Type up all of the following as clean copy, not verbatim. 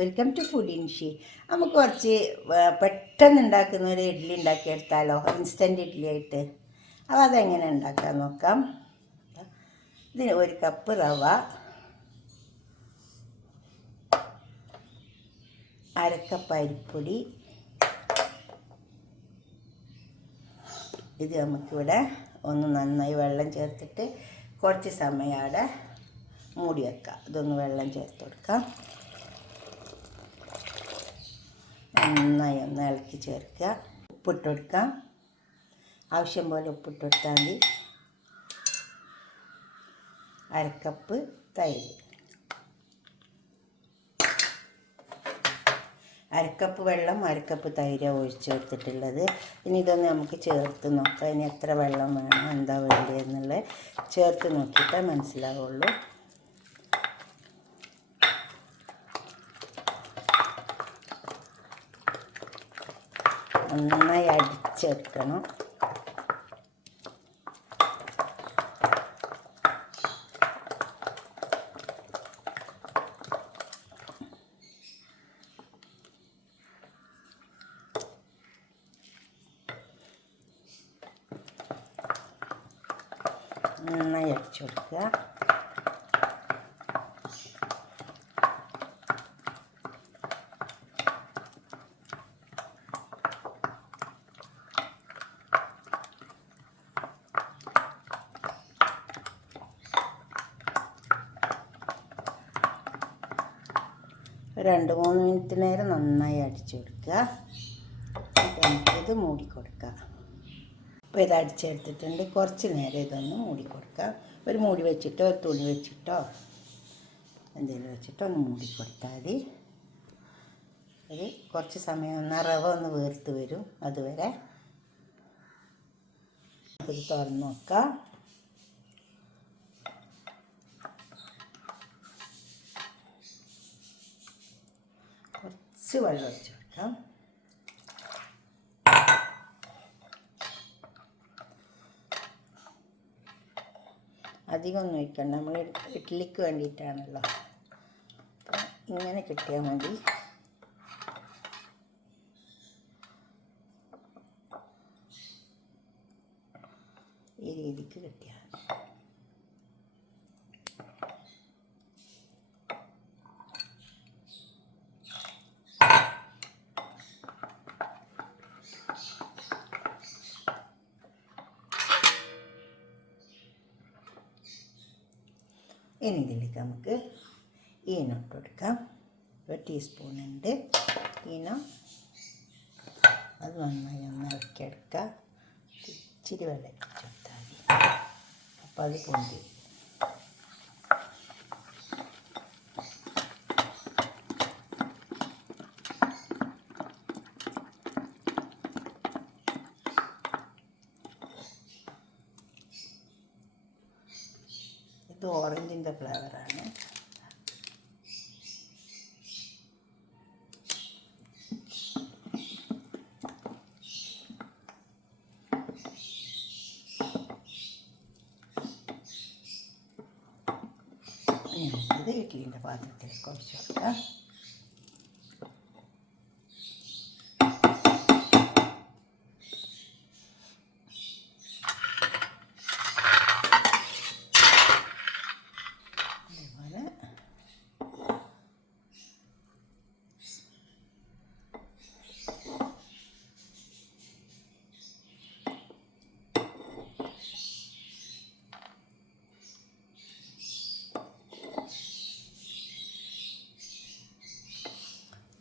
Welcome to food ഇൻഷി. നമുക്ക് കുറച്ച് പെട്ടെന്ന് ഉണ്ടാക്കുന്ന ഒരു ഇഡ്ഡലി ഉണ്ടാക്കിയെടുത്താലോ, ഇൻസ്റ്റൻറ്റ് ഇഡ്ഡലി ആയിട്ട്. അപ്പോൾ അതെങ്ങനെ ഉണ്ടാക്കാൻ നോക്കാം. ഇതിന് 1 കപ്പ് റവ, 1/2 കപ്പ് അരിപ്പൊടി. ഇത് നമുക്കിവിടെ ഒന്ന് നന്നായി വെള്ളം ചേർത്തിട്ട് കുറച്ച് സമയം അവിടെ മൂടി വെക്കാം. ഇതൊന്ന് വെള്ളം ചേർത്ത് കൊടുക്കാം. നന്നായി ഒന്ന് ഇളക്കി ചേർക്കുക. ഉപ്പിട്ട് കൊടുക്കാം. ആവശ്യം പോലെ ഉപ്പിട്ട് കൊടുത്താൽ മതി. 1/2 കപ്പ് തൈര്, 1/2 കപ്പ് വെള്ളം, 1/2 കപ്പ് തൈര് ഒഴിച്ച് കൊടുത്തിട്ടുള്ളത്. ഇനി ഇതൊന്ന് നമുക്ക് ചേർത്ത് നോക്കാം. ഇനി എത്ര വെള്ളം വേണം, എന്താ വേണ്ടതെന്നുള്ളത് ചേർത്ത് നോക്കിയിട്ടേ മനസ്സിലാവുള്ളൂ. നന്നായി അടിച്ചെടുക്കണം. നന്നായി അടിച്ചു കൊടുക്കുക. ഒരു 2-3 മിനിറ്റ് നേരം നന്നായി അടിച്ചു കൊടുക്കുക. നമുക്കിത് മൂടിക്കൊടുക്കുക. അപ്പോൾ ഇത് അടിച്ചെടുത്തിട്ടുണ്ട്. കുറച്ച് നേരം ഇതൊന്ന് മൂടിക്കൊടുക്കുക. ഒരു മൂടി വെച്ചിട്ടോ തുണി വെച്ചിട്ടോ എന്തെങ്കിലും വെച്ചിട്ടോ ഒന്ന് മൂടിക്കൊടുത്താൽ മതി. ഒരു കുറച്ച് സമയം ഒന്ന് റവ ഒന്ന് വീർത്ത് വരും. അതുവരെ ഇത് തുറന്ന് നോക്കാം. കുറച്ച് വെള്ളം ഒഴിച്ച് കൊടുക്കാം. അധികം ഒന്നും ഒഴിക്കണ്ട, നമ്മൾ ഇഡ്ഡലിക്ക് വേണ്ടിയിട്ടാണല്ലോ. അപ്പം ഇങ്ങനെ കിട്ടിയാൽ മതി. ഈ രീതിക്ക് കിട്ടിയാൽ ഇനി ഇതിലേക്ക് നമുക്ക് ഈനം ഇട്ട് കൊടുക്കാം. 1 ടീസ്പൂൺ ഉണ്ട് ഈനം. അത് നന്നായി ഒന്ന് ഇളക്കിയെടുക്കുക. ഇച്ചിരി വെള്ളം ചേർത്താൽ മതി. അപ്പോൾ അത് പൊന്തി. ഇത് ഓറഞ്ചിൻ്റെ ഫ്ലേവറാണ്. ഇത് ഇഡ്ഡലിൻ്റെ പാത്രത്തിലേക്ക് ഒഴിച്ച് കൊടുക്കാം.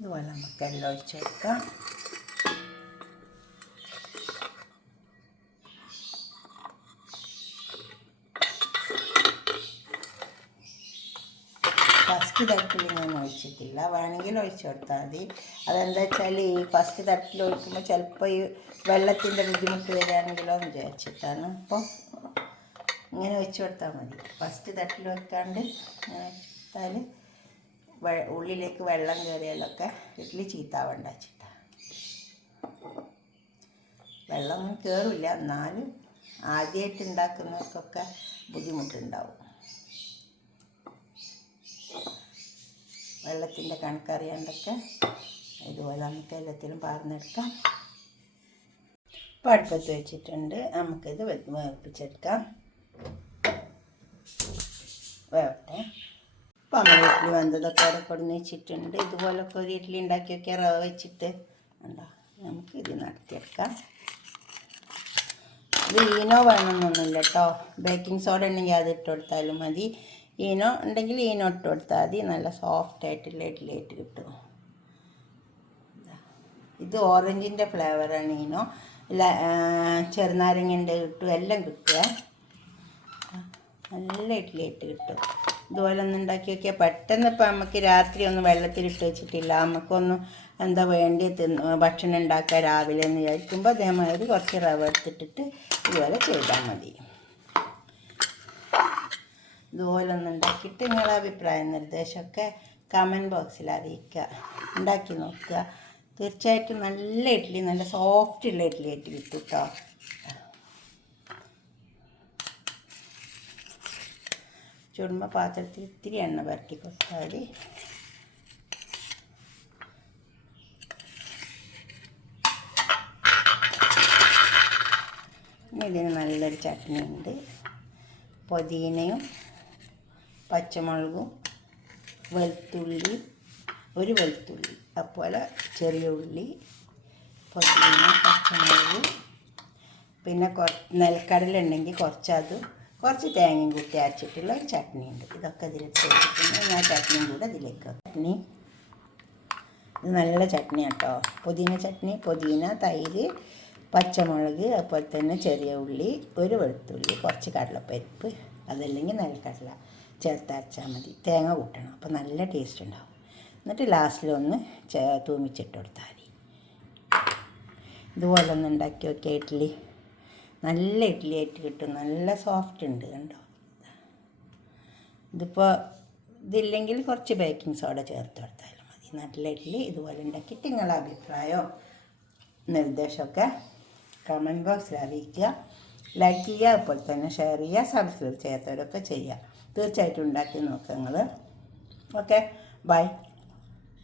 ഇതുപോലെ നമുക്ക് എല്ലാം ഒഴിച്ചെടുക്കാം. ഫസ്റ്റ് തട്ടിൽ ഞാൻ ഒഴിച്ചിട്ടില്ല, വേണമെങ്കിൽ ഒഴിച്ചു കൊടുത്താൽ മതി. അതെന്താ വെച്ചാൽ ഈ ഫസ്റ്റ് തട്ടിൽ ഒഴിക്കുമ്പോൾ ചിലപ്പോൾ ഈ വെള്ളത്തിൻ്റെ ബുദ്ധിമുട്ട് വരികയാണെങ്കിലോ എന്ന് വിചാരിച്ചിട്ടാണ്. അപ്പോൾ ഇങ്ങനെ ഒഴിച്ചു കൊടുത്താൽ മതി. ഫസ്റ്റ് തട്ടിൽ വെക്കാണ്ട് ഇങ്ങനെ വെച്ചാൽ ഉള്ളിലേക്ക് വെള്ളം കയറിയാലൊക്കെ ഇഡ്ഡലി ചീത്താവണ്ട വെച്ചിട്ടാണ്. വെള്ളമൊന്നും കയറില്ല, എന്നാലും ആദ്യമായിട്ട് ഉണ്ടാക്കുന്നവർക്കൊക്കെ ബുദ്ധിമുട്ടുണ്ടാവും. വെള്ളത്തിൻ്റെ കണക്കറിയാണ്ടൊക്കെ ഇതുപോലെ നമുക്ക് എല്ലാത്തിലും പാർന്നെടുക്കാം. ഇപ്പോൾ അടുപ്പത്ത് വെച്ചിട്ടുണ്ട്. നമുക്കിത് വേവിപ്പിച്ചെടുക്കാം. വേവട്ടെ. അപ്പോൾ നമ്മൾ ഇഡ്ഡലി വെന്തതൊക്കെ അവിടെ കൊടുന്ന് വെച്ചിട്ടുണ്ട്. ഇതുപോലൊക്കെ ഒരു ഇഡ്ഡലി ഉണ്ടാക്കി വയ്ക്കുക. റവ വെച്ചിട്ട് ഉണ്ടോ, നമുക്ക് ഇത് നടത്തിയെടുക്കാം. ഇത് ഈനോ വേണമെന്നൊന്നുമില്ല കേട്ടോ. ബേക്കിംഗ് സോഡ ഉണ്ടെങ്കിൽ അത് ഇട്ട് കൊടുത്താലും മതി. ഈനോ ഉണ്ടെങ്കിൽ ഈനോ ഇട്ട് കൊടുത്താൽ മതി. നല്ല സോഫ്റ്റായിട്ടുള്ള ഇഡ്ഡലിയായിട്ട് കിട്ടും. ഇത് ഓറഞ്ചിൻ്റെ ഫ്ലേവറാണ് ഈനോ. ചെറുനാരങ്ങൻ്റെ കിട്ടും, എല്ലാം കിട്ടുക. നല്ല ഇഡ്ഡലിയായിട്ട് കിട്ടും. ഇതുപോലെ ഒന്ന് ഉണ്ടാക്കി വയ്ക്കുക. പെട്ടെന്ന് ഇപ്പം നമുക്ക് രാത്രി ഒന്നും വെള്ളത്തിലിട്ട് വെച്ചിട്ടില്ല, നമുക്കൊന്നും എന്താ വേണ്ടി ഭക്ഷണം ഉണ്ടാക്കുക രാവിലെ എന്ന് വിചാരിക്കുമ്പോൾ അതേമാതിരി കുറച്ച് റവ എടുത്തിട്ടിട്ട് ഇതുപോലെ ചെയ്താൽ മതി. ഇതുപോലെ ഒന്ന് ഉണ്ടാക്കിയിട്ട് നിങ്ങളുടെ അഭിപ്രായ നിർദ്ദേശമൊക്കെ കമൻറ്റ് ബോക്സിൽ അറിയിക്കുക. ഉണ്ടാക്കി നോക്കുക. തീർച്ചയായിട്ടും നല്ല ഇഡ്ഡലി, നല്ല സോഫ്റ്റുള്ള ഇഡ്ഡലി ആയിട്ട് കിട്ടും കേട്ടോ. ചുടുമ്പോൾ പാത്രത്തിൽ ഇത്തിരി എണ്ണ പുരട്ടി കൊടുത്താൽ മതി. ഇതിന് നല്ലൊരു ചട്നി ഉണ്ട്. പുതിനയും പച്ചമുളകും വെളുത്തുള്ളി, ഒരു വെളുത്തുള്ളി, അതുപോലെ ചെറിയ ഉള്ളി, പുതിന, പച്ചമുളക്, പിന്നെ നിലക്കടല ഉണ്ടെങ്കിൽ കുറച്ചതും കുറച്ച് തേങ്ങയും കൂട്ടി അരച്ചിട്ടുള്ള ഒരു ചട്നി ഉണ്ട്. ഇതൊക്കെ ഇതിലിട്ട് വെച്ചിട്ടുണ്ട്. ഞാൻ ചട്നിയും കൂടെ ഇതിലേക്ക്. ചട്നി ഇത് നല്ല ചട്നി കേട്ടോ. പുതിന ചട്നി, പുതിന, തൈര്, പച്ചമുളക്, അതുപോലെ തന്നെ ചെറിയ ഉള്ളി, ഒരു വെളുത്തുള്ളി, കുറച്ച് കടലപ്പരിപ്പ്, അതല്ലെങ്കിൽ നിലക്കടല ചേർത്ത് അരച്ചാൽ മതി. തേങ്ങ കൂട്ടണം, അപ്പോൾ നല്ല ടേസ്റ്റ് ഉണ്ടാവും. എന്നിട്ട് ലാസ്റ്റിലൊന്ന് തൂമിച്ചിട്ട് കൊടുത്താൽ മതി. ഇതുപോലെ ഒന്ന് ഉണ്ടാക്കി നോക്കിയാൽ ഇഡ്ഡലി നല്ല ഇഡ്ഡലി ആയിട്ട് കിട്ടും. നല്ല സോഫ്റ്റ് ഉണ്ട് കണ്ടോ. ഇതിപ്പോൾ ഇതില്ലെങ്കിൽ കുറച്ച് ബേക്കിംഗ് സോഡ ചേർത്ത് കൊടുത്താലും മതി. നല്ല ഇഡ്ഡലി ഇതുപോലെ ഉണ്ടാക്കിയിട്ട് നിങ്ങളുടെ അഭിപ്രായമോ നിർദ്ദേശമൊക്കെ കമൻറ്റ് ബോക്സിൽ അറിയിക്കുക. ലൈക്ക് ചെയ്യുക, അതുപോലെ തന്നെ ഷെയർ ചെയ്യുക, സബ്സ്ക്രൈബ് ചെയ്യാത്തവരൊക്കെ ചെയ്യുക. തീർച്ചയായിട്ടും ഉണ്ടാക്കി നോക്കുക നിങ്ങൾ. Okay, by.